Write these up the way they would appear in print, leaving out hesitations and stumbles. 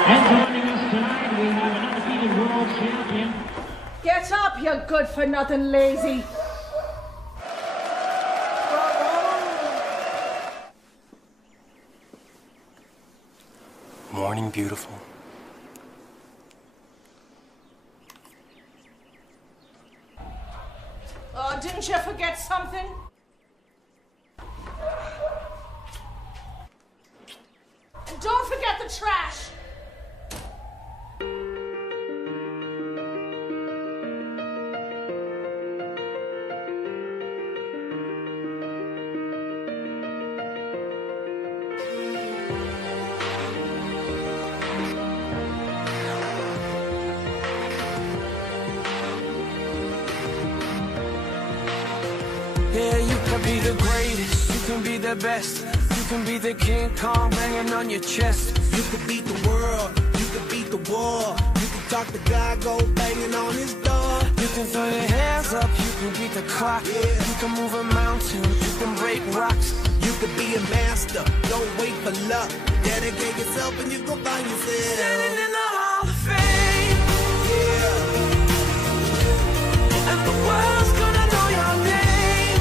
And joining us tonight, we have an undefeated world champion. Get up, you good-for-nothing lazy. Morning, beautiful. Oh, didn't you forget something? And don't forget the trash. Yeah, you can be the greatest, you can be the best. You can be the King Kong banging on your chest. You could beat the world, you could beat the war. You can talk to God, go banging on his door. You can throw your hands up, you can beat the clock. Yeah. You can move a mountain, you can break rocks. You could be a master, don't wait for luck. Dedicate yourself and you gon' find yourself Standing in the Hall of Fame. Yeah, And the world's gonna know your name.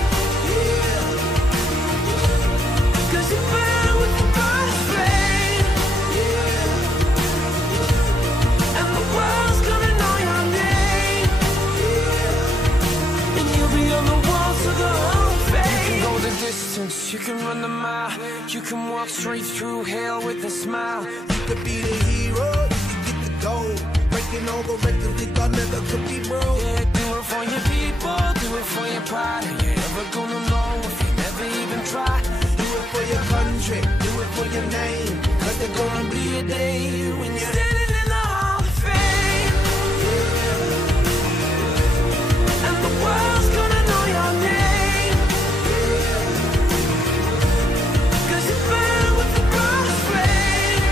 yeah, 'Cause you burn with the brightest flame. yeah, And the world's gonna know your name. yeah. And you'll be on the walls of the Hall of Fame. You can go the distance, you can run the mile. You can walk straight through hell with a smile. You could be the hero, you could get the gold. Breaking all the records we thought never could be broke. Yeah, do it for your people, do it for your pride. And you're never gonna know if you never even try. Do it for your country, do it for your name. 'Cause there's gonna be a day when you're Standing in the Hall of Fame. And the world's gonna know your name. 'Cause you burn with the brightest flame.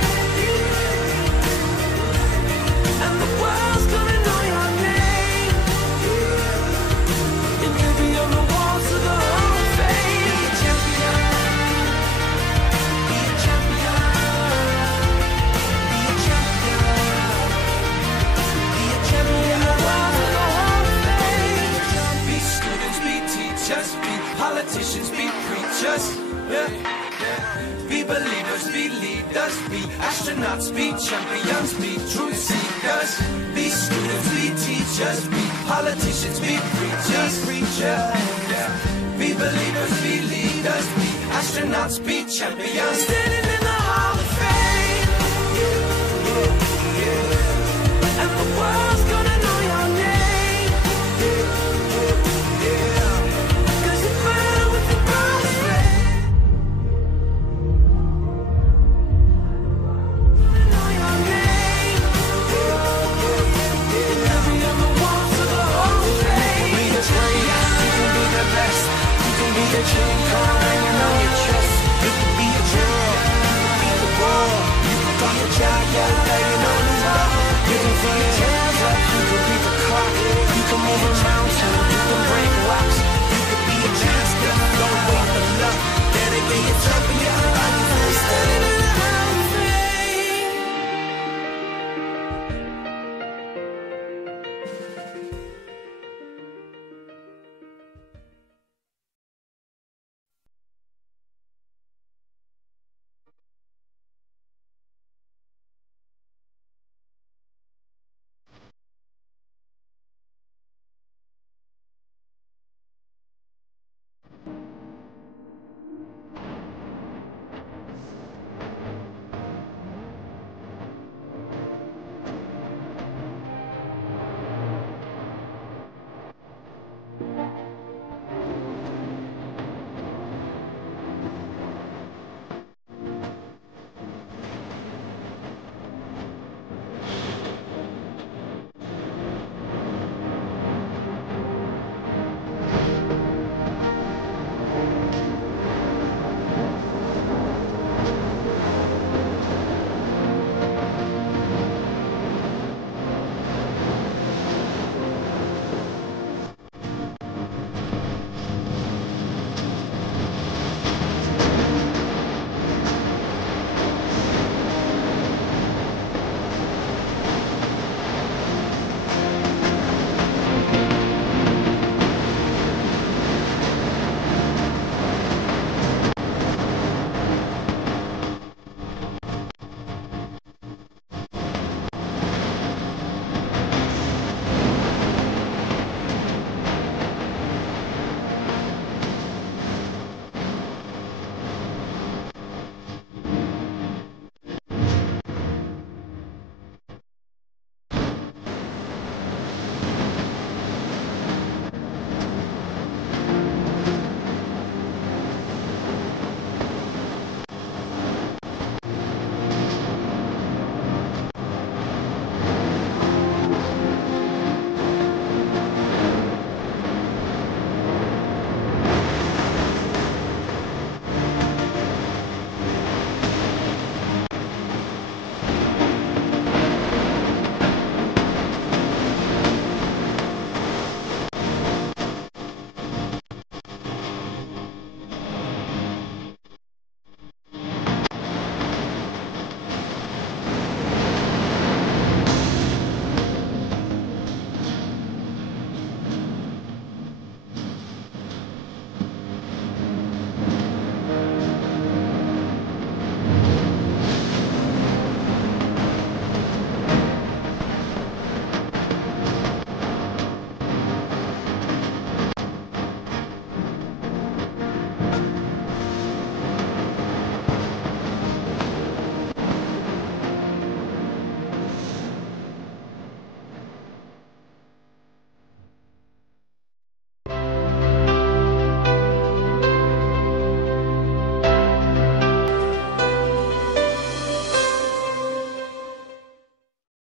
And the world's gonna know your name. And you'll be on the walls of the Hall of Fame. Be a champion. Be a champion. Be a champion. Be a champion. The walls of the Hall of Fame. Be students, be teachers, be politicians, be preachers. Yeah. Be believers, be leaders, be astronauts, be champions, be truth seekers. Be students, be teachers, be politicians, be preachers, preachers. Yeah. Be believers, be leaders, be astronauts, be champions.